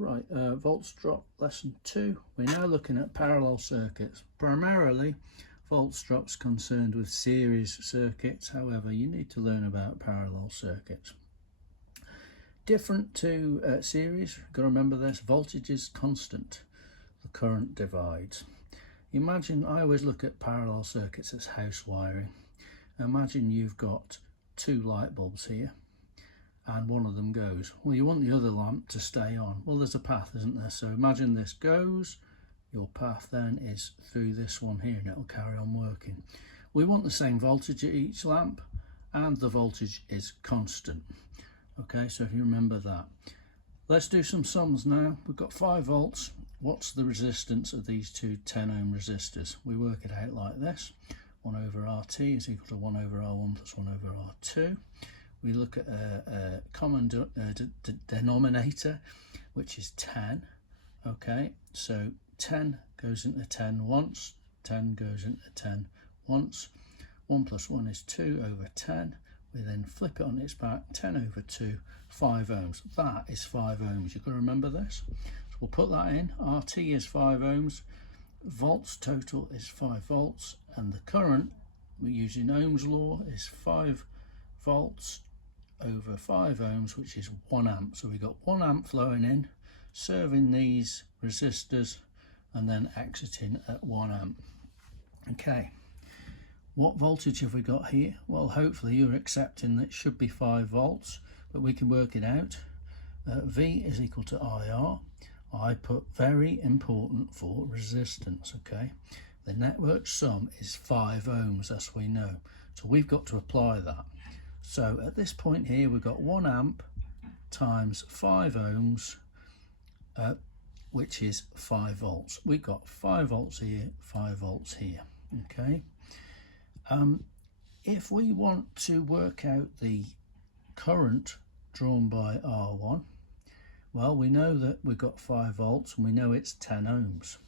Right, volts drop lesson 2. We're now looking at parallel circuits. Primarily, volts drop's concerned with series circuits. However, you need to learn about parallel circuits. Different to series, you've got to remember this, voltage is constant, the current divides. Imagine, I always look at parallel circuits as house wiring. Imagine you've got 2 light bulbs here, and one of them goes. Well, you want the other lamp to stay on. Well, there's a path, isn't there? So imagine this goes, your path then is through this one here, and it'll carry on working. We want the same voltage at each lamp, and the voltage is constant. Okay, so if you remember that. Let's do some sums now. We've got 5 volts. What's the resistance of these two 10 ohm resistors? We work it out like this. 1 over RT is equal to 1 over R1 plus 1 over R2. We look at a common denominator, which is 10. Okay, so 10 goes into 10 once, 10 goes into 10 once. 1 plus 1 is 2 over 10. We then flip it on its back, 10 over 2, 5 ohms. That is 5 ohms. You've got to remember this. So we'll put that in. RT is 5 ohms. Volts total is 5 volts. And the current, we're using Ohm's law, is 5 volts over 5 ohms, which is 1 amp. So we've got 1 amp flowing in, serving these resistors, and then exiting at 1 amp. Okay, what voltage have we got here? Well, hopefully you're accepting that it should be 5 volts, but we can work it out. V is equal to IR. I put very important for resistance, okay? The network sum is 5 ohms, as we know. So we've got to apply that. So at this point here, we've got 1 amp times 5 ohms, which is 5 volts. We've got 5 volts here, 5 volts here, okay? If we want to work out the current drawn by R1, well, we know that we've got 5 volts and we know it's 10 ohms.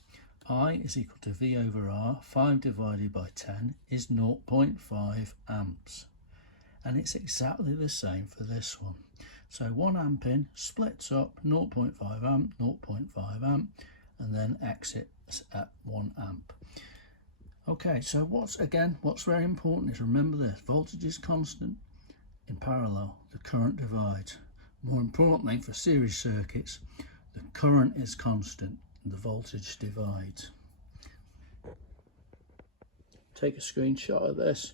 I is equal to V over R. 5 divided by 10 is 0.5 amps. And it's exactly the same for this one. So 1 amp in splits up 0.5 amp, 0.5 amp, and then exits at 1 amp. Okay, so what's very important is remember this, voltage is constant. In parallel, the current divides. More importantly, for series circuits, the current is constant and the voltage divides. Take a screenshot of this,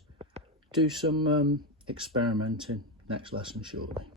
do some experimenting, next lesson shortly.